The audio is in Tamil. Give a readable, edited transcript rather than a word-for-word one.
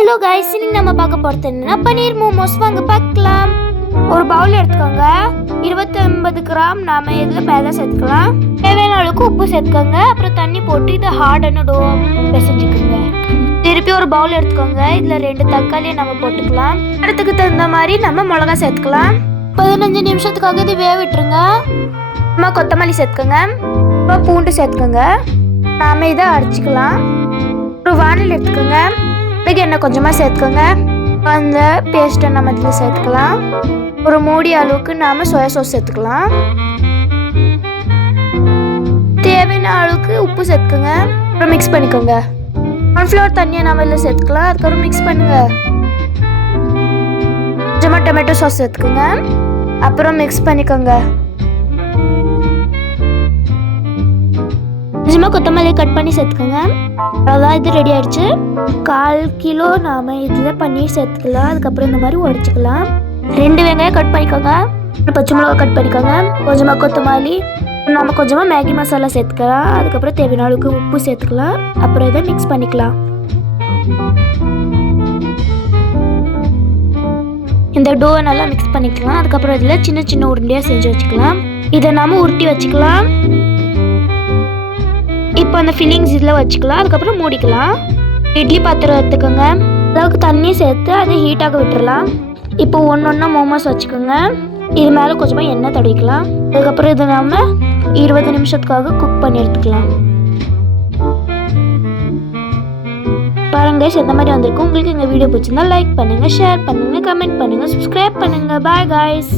ஹலோ கைஸ், இன்னைக்கு நம்ம பார்க்க போகிறது என்னன்னா பன்னீர் மோமோஸ். வாங்க பார்க்கலாம். ஒரு பவுல் எடுத்துக்கோங்க. 250 கிராம் நாம இதில் பேதா சேர்த்துக்கலாம். தேவையான அளவுக்கு உப்பு சேர்த்துக்கோங்க. அப்புறம் தண்ணி போட்டு இதை ஹார்டான டோ பிசைஞ்சுக்கோங்க. திருப்பி ஒரு பவுல் எடுத்துக்கோங்க. இதில் 2 தக்காளியை நம்ம போட்டுக்கலாம். இடத்துக்கு தகுந்த மாதிரி நம்ம மிளகா சேர்த்துக்கலாம். 15 நிமிஷத்துக்காக இது வேக விட்டுருங்க. நம்ம கொத்தமல்லி சேர்த்துக்கோங்க. அப்புறம் பூண்டு சேர்த்துக்கோங்க. நாம இதை அரைச்சிக்கலாம். ஒரு வானல் எடுத்துக்கோங்க. அதுக்கு எண்ணெய் கொஞ்சமாக சேர்த்துக்கோங்க. அந்த பேஸ்ட்டை நம்ம இதில் சேர்த்துக்கலாம். ஒரு மூடி அளவுக்கு நாம் சோயா சாஸ் சேர்த்துக்கலாம். தேவையான அளவுக்கு உப்பு சேர்த்துக்கோங்க. அப்புறம் மிக்ஸ் பண்ணிக்கோங்க. கார்ன்ஃப்ளவர் தண்ணியை நம்ம இதில் சேர்த்துக்கலாம். அதுக்கப்புறம் மிக்ஸ் பண்ணுங்க. கொஞ்சமாக டொமேட்டோ சாஸ் சேர்த்துக்கோங்க. அப்புறம் மிக்ஸ் பண்ணிக்கோங்க. கொஞ்சமாக கொத்தமல்லி கட் பண்ணி சேர்த்துக்கோங்க. அவ்வளோதான், இது ரெடி ஆயிடுச்சு. 1/4 கிலோ நாம் இதில் பன்னீர் சேர்த்துக்கலாம். அதுக்கப்புறம் இந்த மாதிரி உடச்சிக்கலாம். 2 வெங்காயம் கட் பண்ணிக்கோங்க. பச்சை மிளகா கட் பண்ணிக்கோங்க. கொஞ்சமாக கொத்தமல்லி, நம்ம கொஞ்சமாக மேகி மசாலா சேர்த்துக்கலாம். அதுக்கப்புறம் தேவையான அளவுக்கு உப்பு சேர்த்துக்கலாம். அப்புறம் இதை மிக்ஸ் பண்ணிக்கலாம். இந்த டோவை நல்லா மிக்ஸ் பண்ணிக்கலாம். அதுக்கப்புறம் இதில் சின்ன சின்ன உருண்டையாக செஞ்சு வச்சுக்கலாம். இதை நாம் உருட்டி வச்சுக்கலாம். இப்போ அந்த ஃபில்லிங்ஸ் இதில் வச்சுக்கலாம். அதுக்கப்புறம் மூடிக்கலாம். இட்லி பாத்திரம் எடுத்துக்கோங்க. அளவுக்கு தண்ணி சேர்த்து அதை ஹீட்டாக விட்டுறலாம். இப்போ ஒன்றா மோமோஸ் வச்சுக்கோங்க. இது மேலே கொஞ்சமாக எண்ணெய் தடவிக்கலாம். அதுக்கப்புறம் இதை நம்ம 20 நிமிஷத்துக்காக குக் பண்ணி எடுத்துக்கலாம். பாருங்க, இந்த மாதிரி வந்திருக்கும். உங்களுக்கு எங்கள் வீடியோ பிடிச்சிருந்தா லைக் பண்ணுங்கள், ஷேர் பண்ணுங்கள், கமெண்ட் பண்ணுங்கள், சப்ஸ்கிரைப் பண்ணுங்கள். Bye guys.